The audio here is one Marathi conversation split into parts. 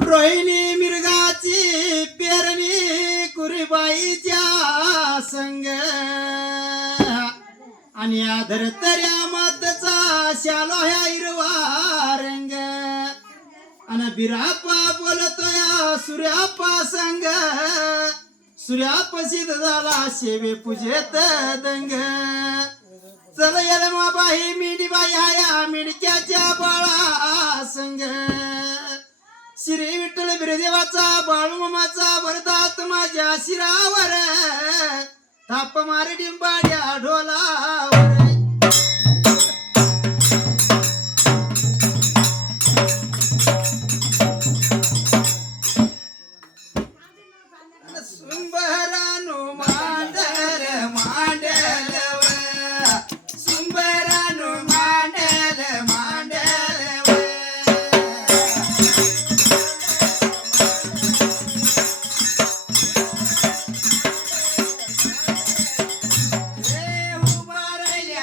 रोहिणी मिरगाची पेरणी कुरीबाईच्या संग आणि आधर तऱ्या मातचा शालो ह्या हिरवा रंग आणि बिरापा बोलतोया सूर्यापा संग सूर्यापसित झाला शेवे पूजेत दंग चल येल माबाई मिडीबाई आया मिडक्याच्या बाळा संग श्री विठ्ठल बिरदेवाचा बाळूमामाचा वरदात माझ्या शिरावर थाप मार डिंबाड्या ढोलावर सुंबरानु मांडल मांडल सुंबरानु मांडल मांडल उभारल्या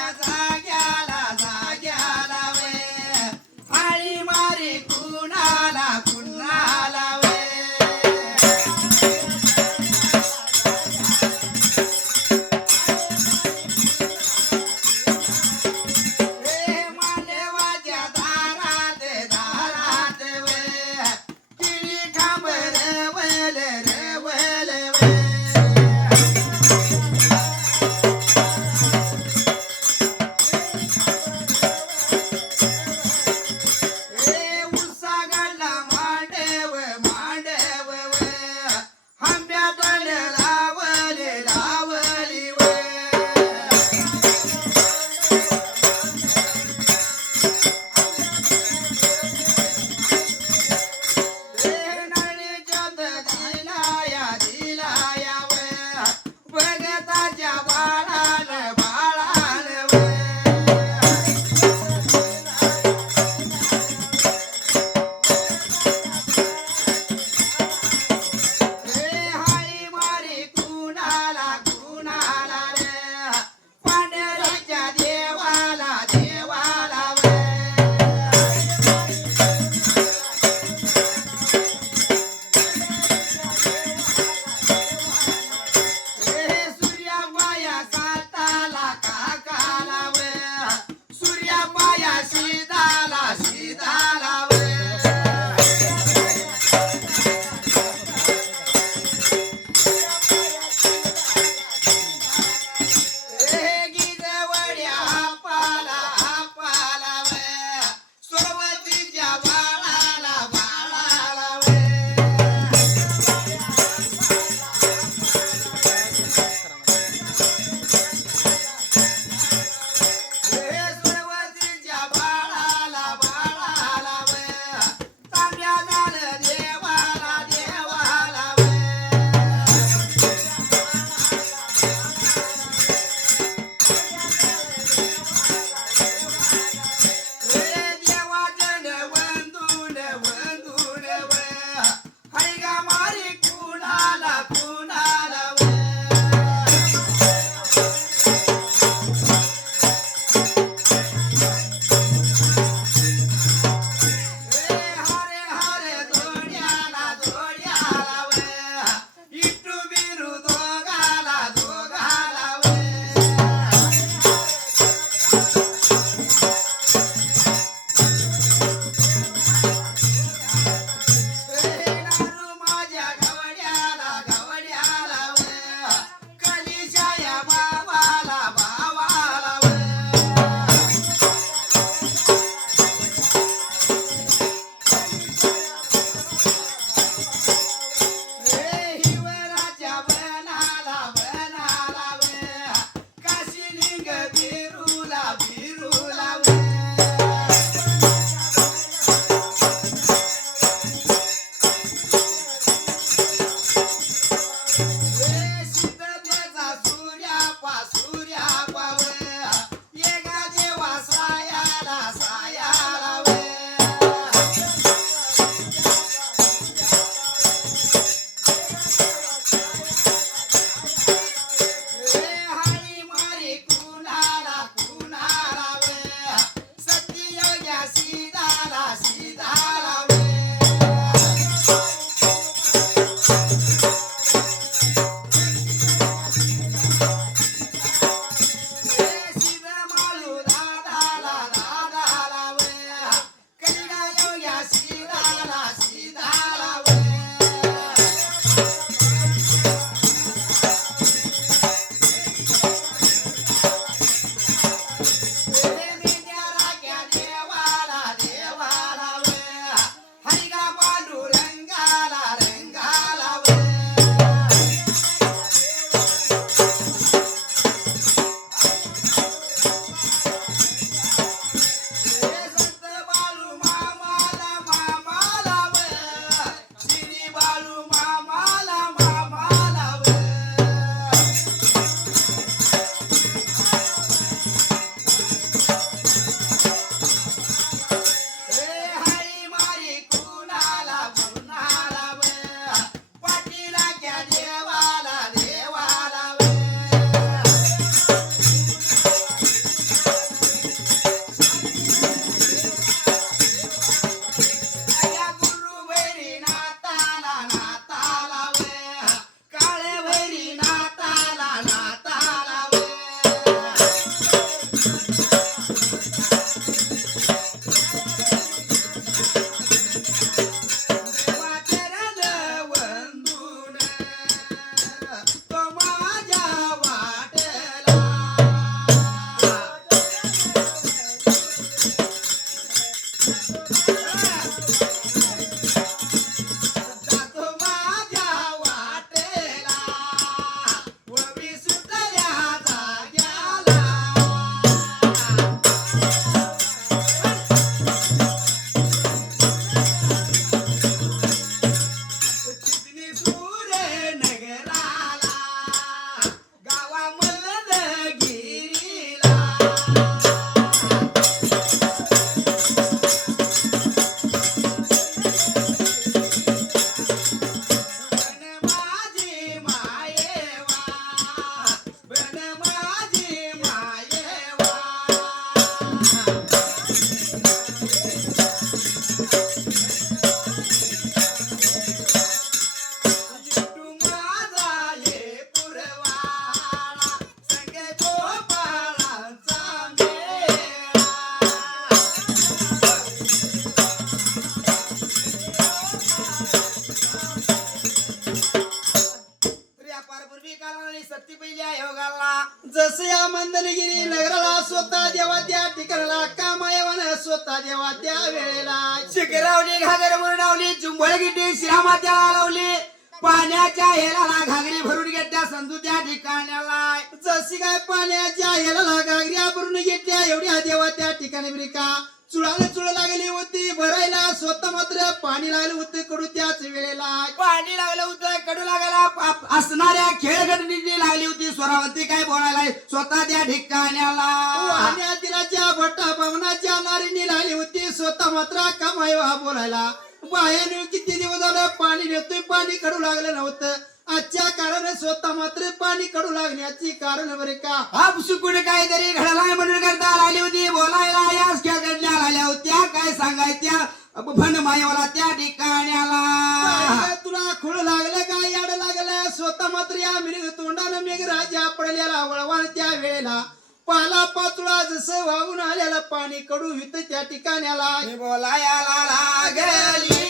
वेळेला शिखरावली घागर मुरडावली चुंबळ गिट्टी श्रीरामात्याला लावली पाण्याच्या हेलाला घागरी भरून घेतल्या संतू त्या ठिकाण्याला जशी काय पाण्याच्या हेला गागऱ्या भरून घेतल्या एवढ्या देवा त्या ठिकाणी ब्रिका चुळाला चुळ लागली होती भरायला स्वतः मात्र पाणी लागलं होतं कडू त्याच वेळेला पाणी लागलं होतं कडू लागायला असणाऱ्या खेळगडणी लागली होती स्वरावती काय बोलायला स्वतः त्या ठिकाण्याला वाहण्या तिलाच्या भट्टा भवनाच्या नारीनी लागली होती स्वतः मात्र कमाई बोलायला बायाने किती दिवस झालं पाणी नेतोय पाणी कडू लागलं नव्हतं आजच्या कारण स्वतः मात्र पाणी कडू लागण्याची कारण बरे का आपसुकून काहीतरी घडलाय म्हणून करता लागली होती बोलायला याच खेळगडल्या लागल्या होत्या काय सांगायच्या भंड मायवाला त्या ठिकाण्याला तुला खुळ लागलं का याड लागलं स्वतः मात्र या मिरग तोंडानं मेघ राजा पडलेला वळवान त्या वेळेला पाला पाचुळा जसं वाहून आलेला पाणी कडू हित त्या ठिकाण्याला बोलायला लागली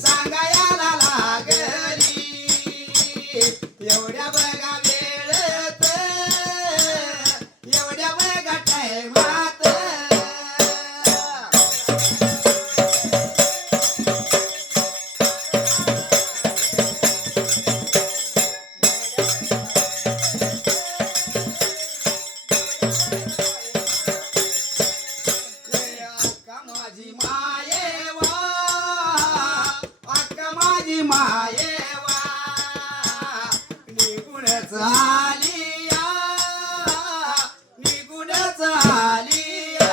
सांगायला लागली एवढ्या बघा वेळत एवढ्या बघा टायमात माझी मायेवा अक्का माझी मायेवा निगुणच आलिया निगुणच आलिया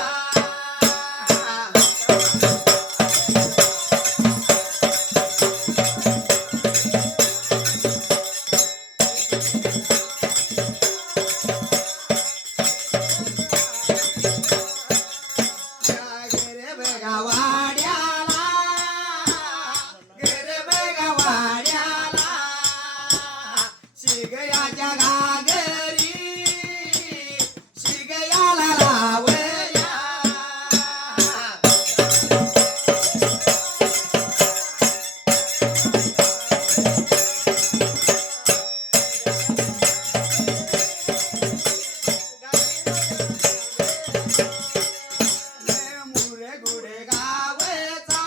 गे बघा वाड्याला गे बघा वाड्याला शिगयाच्या घागरी शिगयाला लावल्या मुरे गुडे गावचा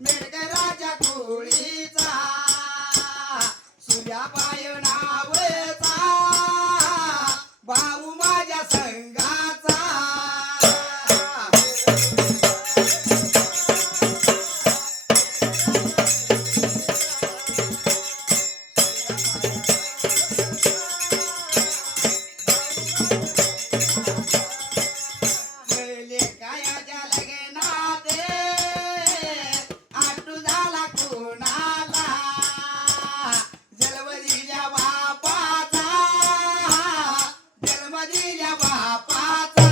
मेडकराच्या कोळीचा सूर्या पाय नावचा भाऊ माझ्या संघाचा लेकायाच्या लग्नात आटू झाला कोणाला जन्म दिल्या बापाचा जन्म दिल्या बापाचा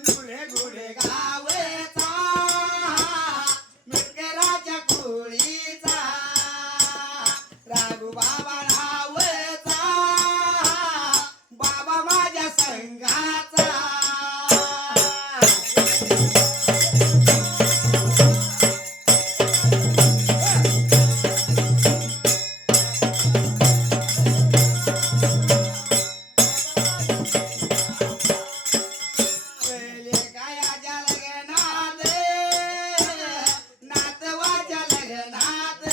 मुळे गुडे गावचा मेटकराच्या कोळीचा राघू बाबा नावचा बाबा माझ्या संघाचा लेकायाच्या लग्नात नातवाच्या लग्नात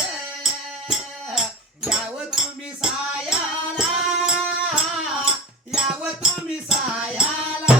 यावं तुम्ही सायाला यावं तुम्ही सायाला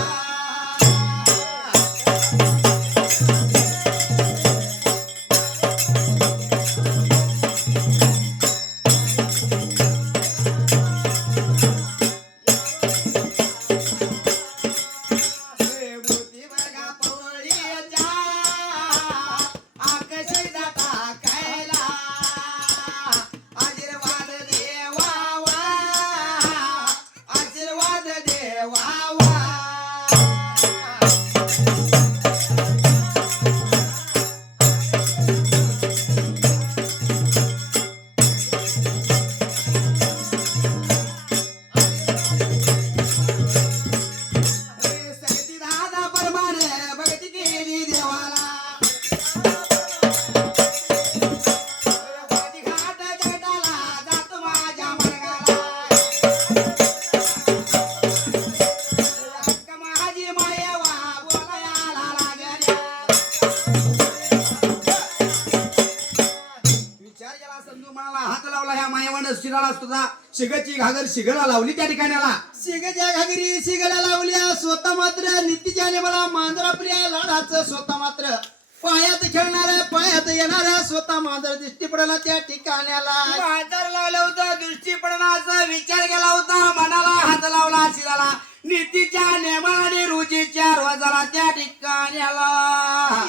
शिराला सुद्धा शिगची घागर शिगला लावली त्या ठिकाणाला. शिगच्या घागरी शिगला लावल्या स्वतः मात्र नीतीच्याने मला मांजरा प्रिया लाडाचं स्वतः मात्र पायात खेळणाऱ्या पायात येणाऱ्या स्वतः मांजर दृष्टी पडला त्या ठिकाण्याला. मांजर लावलं होतं दृष्टी पडण्याचा विचार केला होता, मनाला हात लावला शिराला नीतीच्या नेमाने रोजीच्या रोजाला त्या ठिकाण्याला.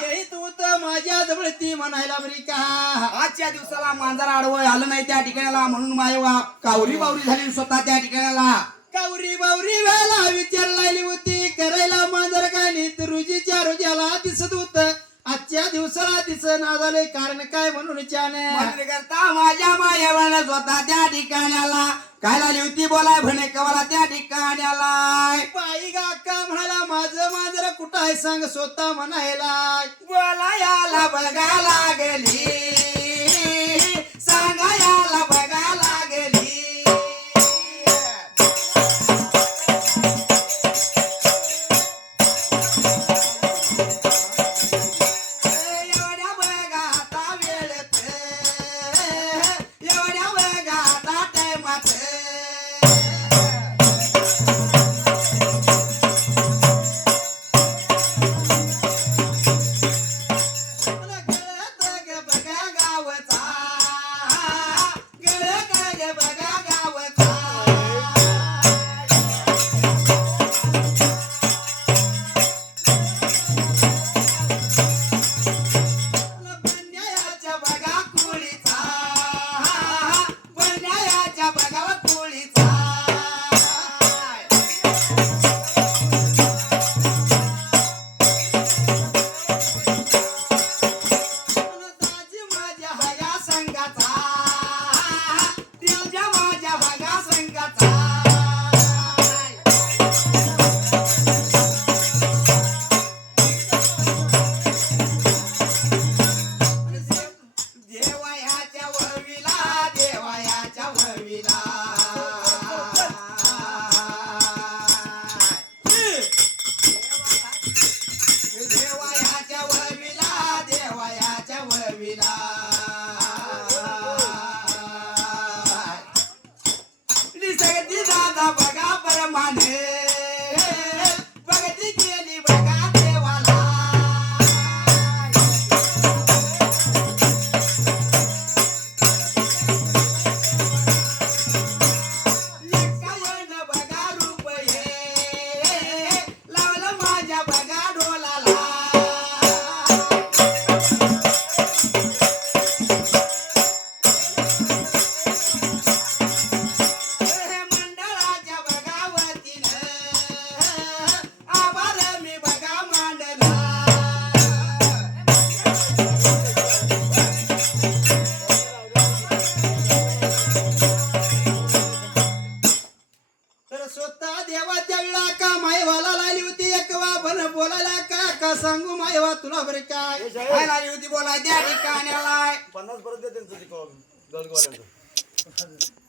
येत होत माझ्या जवळ ती म्हणायला बरी का आजच्या दिवसाला मांजर आडवं आलं नाही त्या ठिकाणाला, म्हणून मायवा कावरी बावरी झाली स्वतः त्या ठिकाणाला. कावरी बावरी वेळेला विचार लागली होती करायला मांजर काय नीत रोजीच्या रोजाला दिसत होत. आजच्या दिवसाला दिसत ना झाले कारण काय म्हणून म्हणून करता माझ्या मायवाला स्वतः त्या ठिकाणाला काय लागली होती बोलाय म्हणे कवाला त्या ठिकाणाला. बाई काका म्हणाला माझं मांजर कुठं आहे सांग स्वतः म्हणायला. बोलायाला बघा लागली सांगायाला बघा लागली. एवढ्या बघा आता वेळेत एवढ्या बघा आता टायमात. बघा गावचा गळ बघा गावचा. बन्याच्या बघा कुळीचा बन्याच्या बघा कुळीचा. ताजी माझ्या बघा संगाचा त्याच्या माझ्या बघा संगाचा. देवायाच्या वळवीला देवायाच्या वळवीला. देवायाच्या वळवीला देवायाच्या वळवीला. निसगती दादा बघा परमाने भगती केली बघा देवाला. एकावन्न बघा रुपये लावलं माझ्या बघा डोलाला. मंडळाच्या बघावतीनं आभार मी बघा मांडला. तर स्वतः देवाच्या वेळा का मायवाला लागली होती एक बन बोलायला का सांगू मायवा तुला बरे काय. काय लागली होती बोलाय त्या ठिकाणाला. 50 परत दे त्यांचं ते गलगवाल्यांचं.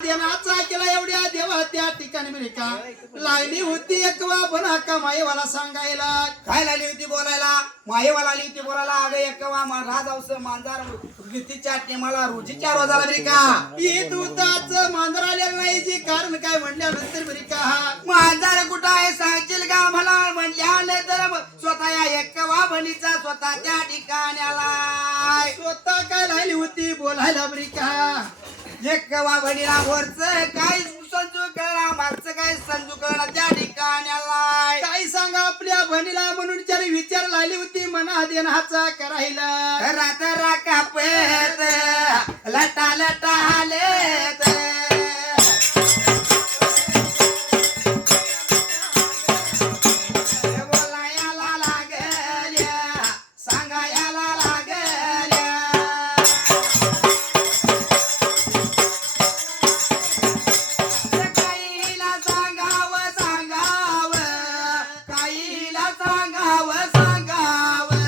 देनाचा केला एवढ्या देवा त्या ठिकाणी बरे का लागली होती एक बना का मायवाला सांगायला. काय लागली होती बोलायला मायेवाला आली होती बोलायला. अगं एकवा राजावस मांजार नीतीच्या टेमाला रोजीच्या रोजाला बरी का. येत होताच मांजर आलेलं नाही जे कारण काय म्हणल्यानंतर बरी का मांजार कुठं आहे सांगशील का मला म्हणल्या तर स्वतः या एकवा बनीचा स्वतः त्या ठिकाणाला. स्वतः काय लागली होती बोलायला बरी का एकवा बनीला वरच काय संजू कळला मागचं काय संजू कळला त्या ठिकाणाला. काय सांगा आपल्या बहिणीला म्हणून त्याने विचार लागली होती मना देण्याचा करायला. रात राकापेत लटा लटा हालेत. बोलायला लागल्या सांगायला लागल्या. काहीला सांगावं सांगावं काहीला सांगावं सांगावं.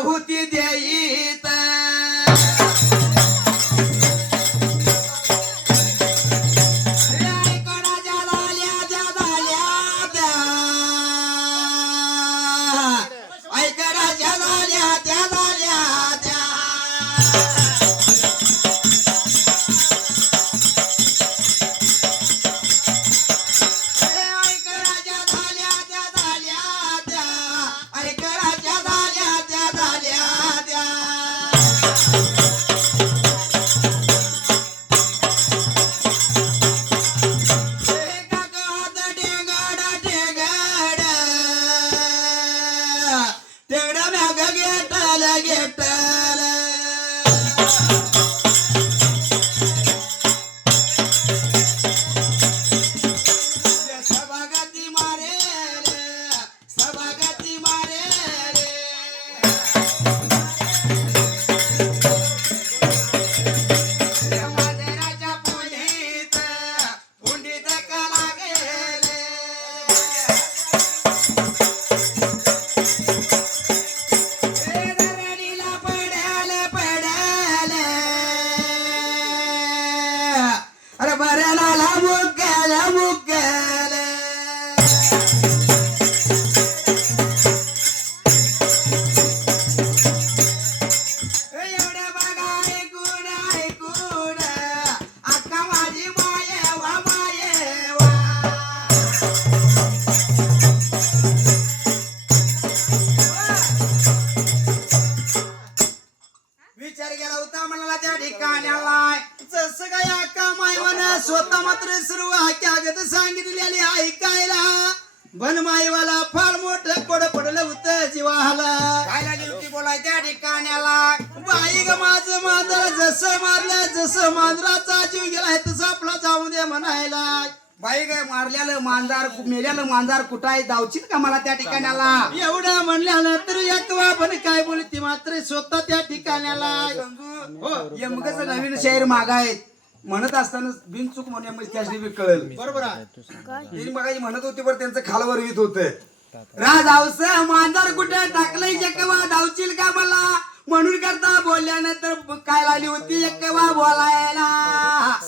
आहुती देईत विचार केला होता म्हणाला त्या ठिकाण्याला जसं काय अक्का मायवानं स्वतः मात्र सर्व हक्यागत सांगितलेली ऐकायला बनमाईवाला फार मोठं कोड पडलं होतं जीवाला. काय लागली होती बोलाय त्या ठिकाण्याला बाई ग माझं मांजर जसं मारलं जसं मांजराचा जीव गेलाय तसं आपला जाऊ दे म्हणायला. बाई काय मारल्याला मांजार मेल्याला मांजार कुठं आहे जाऊचित का मला त्या ठिकाण्याला एवढं म्हणल्यानंतर एक पण काय बोलती मात्र स्वतः त्या ठिकाण्याला. हो यमकच नवीन शहर मागायत म्हणत असताना बिनचूक म्हणून त्याची बी कळल बरोबर आहे. त्यांनी मगाशी म्हणत होते बरं त्यांचं खालवर येत होतं राजावस मांजर कुठे टाकलंय एकवा धावशील का मला म्हणून करता बोलल्यानंतर काय लागली होती एकवा बोलायला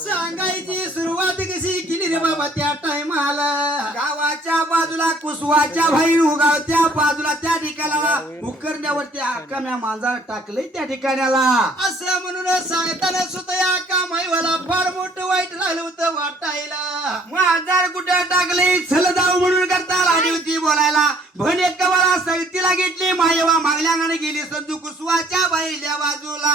सांगायची सुरुवात कशी केली रे बाबा त्या टायमाला. गावाच्या बाजूला कुसवाच्या बाहेर उगावच्या बाजूला त्या ठिकाणाला उकरण्यावरती अक्काम्या मांजर टाकलंय त्या ठिकाणाला असं म्हणून सांगताना सुद्धा या कामाईवाला फार मोठं वाईट झालं होतं वाटायला. मांजर कुठे टाकले चल जाऊ म्हणून करता लागली होती बोलायला भन एकवाला सगतीला घेतली मायवा मागल्याने गेली संधू कुसवाच्या बाहेरल्या बाजूला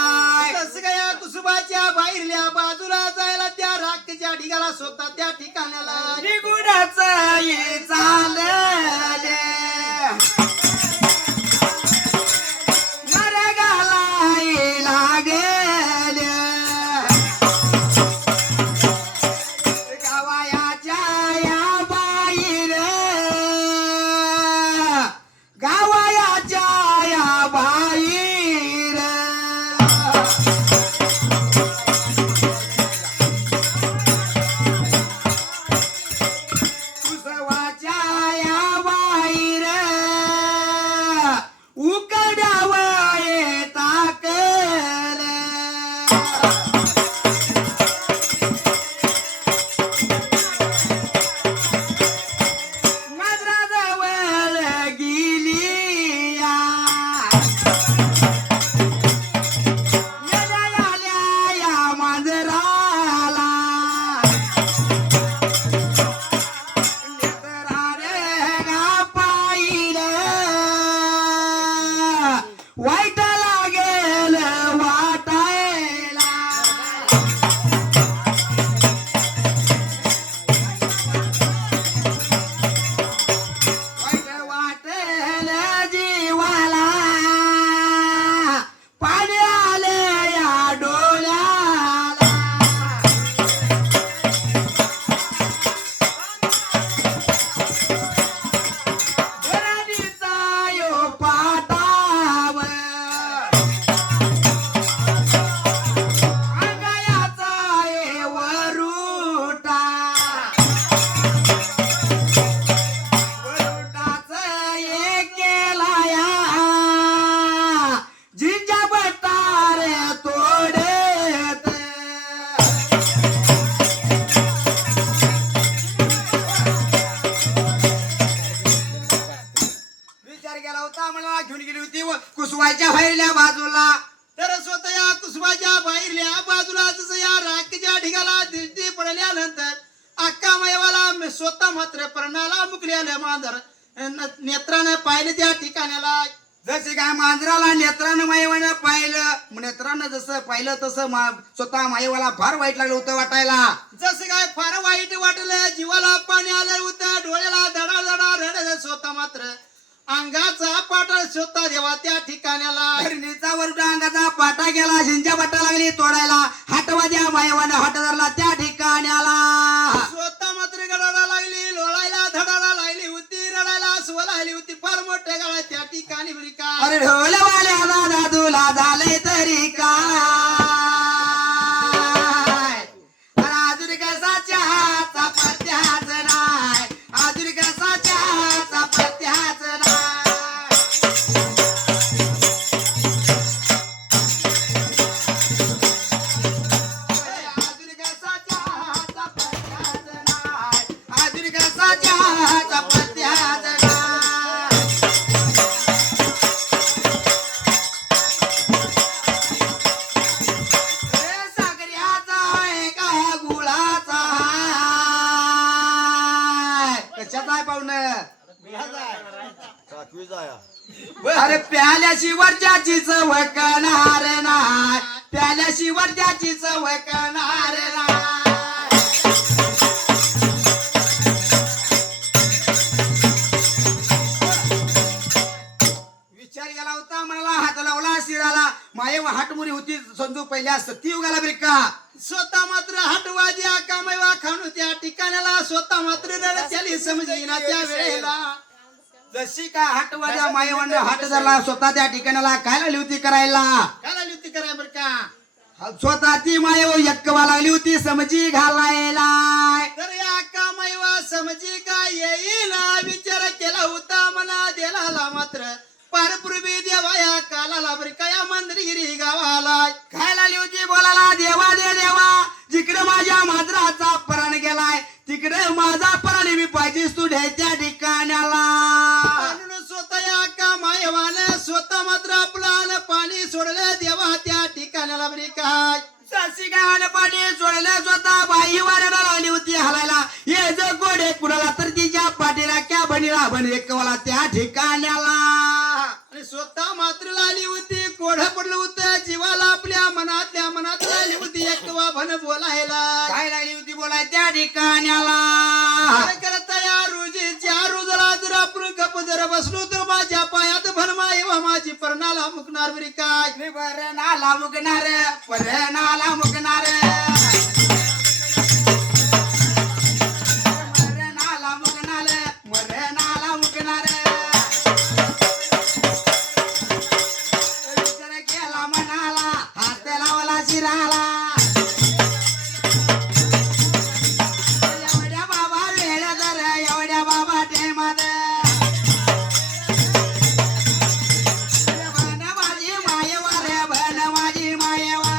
तसं काय या कुसुबाच्या बाहेरल्या बाजूला जायला त्या राखच्या ढिगाला स्वतः त्या ठिकाणाला निगुडाच चालले मरगालाई लागेल गावायाच्या या बाहेर गावायाच्या या बाहेर कुसवाच्या या बाहेर उकड्यावर टाकल मजराजवळ गेली या मांजराला वाईट लागेल वाटायला वाईट वाटेल जीवाला पाणी आले या डोळ्याला घराणीचा यो पाटावर गेला होता मला घेऊन गेली होती कुसवाच्या बाहेरल्या बाजूला. तर स्वतः या कुसुमाच्या बाहेरल्या बाजूला जसं या राखेच्या ढिगाला दृष्टी पडल्यानंतर अक्का मायवाला स्वतः मात्र प्रणाला मुकली आलं मांजर नेत्रानं पाहिलं त्या ठिकाणाला. जसे काय मांजराला नेत्रानं मायवानं पाहिलं, नेत्रानं जसं पाहिलं तसं स्वतः मायवाला फार वाईट लागलं होतं वाटायला. जसं काय फार वाईट वाटलं, जीवाला पाणी आलं होतं, डोळ्याला धडा धडा रडलं. स्वतः मात्र अंगाचा पाटा स्वतः देवा त्या ठिकाणाला. धरणीचा वरडा अंगाचा पाटा गेला, शिंच्या पाटा लागली तोडायला. हाटवाद्या मायवानं हाट धरला त्या ठिकाणाला. स्वतः मात्र गडाला लागली, लोळायला धडाला लागली होती, रडायला स्वला आली होती. फार मोठ्या गाळा त्या ठिकाणी बरी का. अरे ढोलवाल्या दादा तुला झालंय तरी काय, अजून कसा चहाचा पत्त्याच नाय, अजून कसा चहाचा पत्त्याच नाय. अजून कसा चहाचा पत्त्याच नाय, अजून कसा चहाचा पत्त्याच नाय. सागऱ्याचा आहे का गुळाचा आहे, कशाचा आहे पाहुणं. साखवीचा आहे. अरे प्याल्याशिवर ज्याची चव कणार नाही, प्याल्याशिवर ज्याची चव कणार नाही. विचार गेला होता मला, हात लावला शिराला. माये हाटमुरी होती संजू पहिल्या सत्ययुगाला बरी का. स्वतः मात्र हटवादी अक्का मायवा खाणू त्या ठिकाणाला. स्वतः मात्र रडत झाली समजीना त्या वेळेला. जशी काय हाटवाद्या मायवंड हाट धरला स्वतः त्या ठिकाणाला काय लागली होती करायला. काय लागली होती कराय बर का. स्वतः ती मायव यक्कवा लागली होती समजी घालायला. तर या अक्का मायवा समजी काय येईल विचार केला होता मना देला. मात्र पारपूर्वी देवा या कालाला बर का या मंदिरगिरी गावाला. काय लागली होती बोलाला, देवा दे देवा, जिकडे माझ्या मांजराचा प्राण गेलाय तिकडे माझा प्राण मी पाहिजेस तू ढ्याच्या ठिकाणाला. म्हणून स्वतः या अक्का मायवानं स्वतः मात्र आपलं पाणी सोडलं देवा त्या ठिकाणाला बरी काय. सासी गावानं पाणी सोडलं स्वतः बाई वाऱ्याला लागली होती हलायला. हे जर गोडे कुणाला तर तिच्या पाठीला क्या बनीला बन एकवाला त्या ठिकाणाला. आणि स्वतः मात्र लागली होती, कोढ पडलं होतं जीवाला आपल्या मनातल्या मनात लागली होती एकवा भन बोलायला. काय लागली होती बोलाय त्या ठिकाणाला. काय करत या रोजीच्या रोजला जर आपण गप जर बसलो तर माझ्या पायात भरमा येवा माझी परणाला मुकणार बरी काय. बरं नाला मुकणार, बरं नाला मुकणार, बरं नाला मुकणार, बरं नाला मुकणार. विचार केला मनाला, हात लावला शिराला. एवढ्या बाबा वेळ दर, एवढ्या बाबा टेमाद, भन माझी मायवा रे, भन माझी मायवा.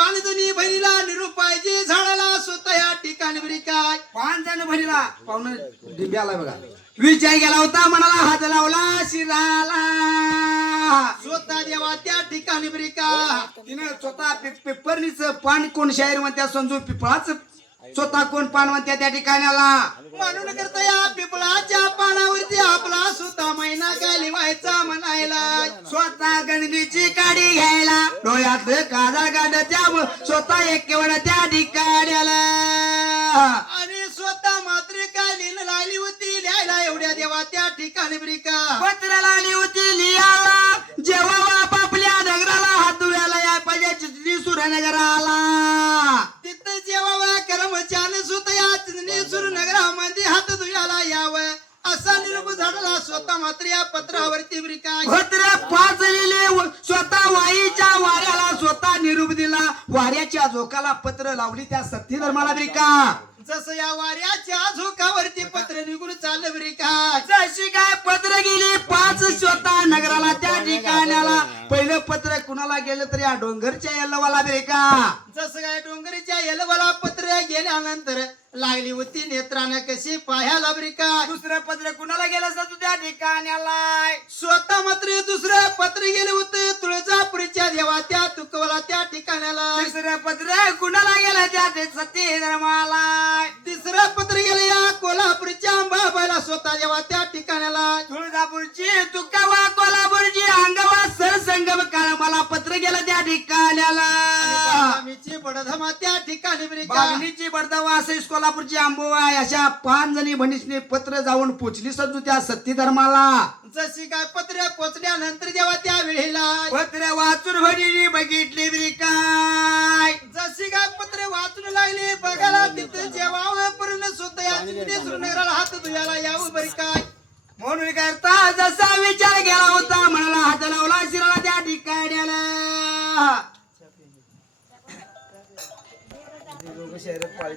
पाणजणी बहिणीला निरोप पाहिजे झाडाला स्वतः या ठिकाणी बरी काय 5 जण भरीला पाहुणं डिब्याला बघा विजय गेला होता मनाला हात लावला शिराला स्वतः देवा त्या ठिकाणी बरी का तिनं स्वतः पेपरनीच पान कोण शाहीर म्हणत्या संजू पिपळाच स्वतः कोण पान म्हणत्या त्या ठिकाणी आला म्हणून करता या पिपळाच्या पानावरती आपला स्वतः महिना काय लिवायचा म्हणायला स्वतः गणगीची काडी घ्यायला डोळ्यात काजळ काढ त्या स्वतः एक केवळ त्या ठिकाणी आला आणि स्वतः मात्र काय लिहिलं लागली होती लिहायला एवढ्या देवा त्या ठिकाणी बरी का पत्र लागली होती लिहायला जेव्हा बाप आपल्या नगराला हात धुवायला या पाहिजे चित्री सुरनगराला तिथं जेव्हा कर्मचारी स्वतः या चिंचणीसूर नगरामध्ये हात धुयाला यावं असा निरोप झाडाला स्वतः मात्र या पत्रावरती बरी काय पत्र 5 लिहिले स्वतः वाईच्या वाऱ्याला स्वतः निरूप दिला वाऱ्याच्या झोकाला पत्र लावली त्या सत्य धर्माला बरी का जसं या वाऱ्याच्या झोकावरती पत्र निघून चाललं बरी काय जशी काय पत्र गेली 5 स्वतः नगराला त्या ठिकाणाला पहिलं पत्र कुणाला गेलं तर या डोंगरच्या यल्लवाला बरी का जसं काय डोंगरीच्या येलवाला पत्र गेल्यानंतर लागली होती नेत्रानं कशी पाहायला बरी काय दुसरं पत्र कुणाला गेलं असतं त्या ठिकाणाला स्वतः मात्र दुसरं पत्र गेले होते तुळजापूरच्या देवा त्या तुकवला त्या ठिकाणाला तिसरं पत्र कुणाला गेलं त्या सत्य धर्माला तिसरं पत्र गेलं या कोल्हापूरच्या अंबाबाईला स्वतः देवा त्या ठिकाणाला तुळजापूरची तुकावा कोल्हापूरची अंगवा सरसंगम काळ मला पत्र गेलं त्या ठिकाणाला आम्हीची बडधमा त्या ठिकाणी बरी का बागणीची बडदावा असे कोल्हापूरची आंबोबाई अशा 5 जणी बहिणीने पत्र जाऊन पोचली सजू त्या सत्य धर्माला जशी काय पत्र पोचल्यानंतर जेव्हा त्या वेळेला पत्र वाचून बहिणीने बघितली बरी काय जशी काय पत्र वाचून लागली बघायला तिथं जेव्हा पर्यंत स्वतः या नगराला हात धुयाला यावं बरी काय म्हणून करता जसा विचार केला होता मला हात लावला शिराला त्या ठिकाण्याला शहरात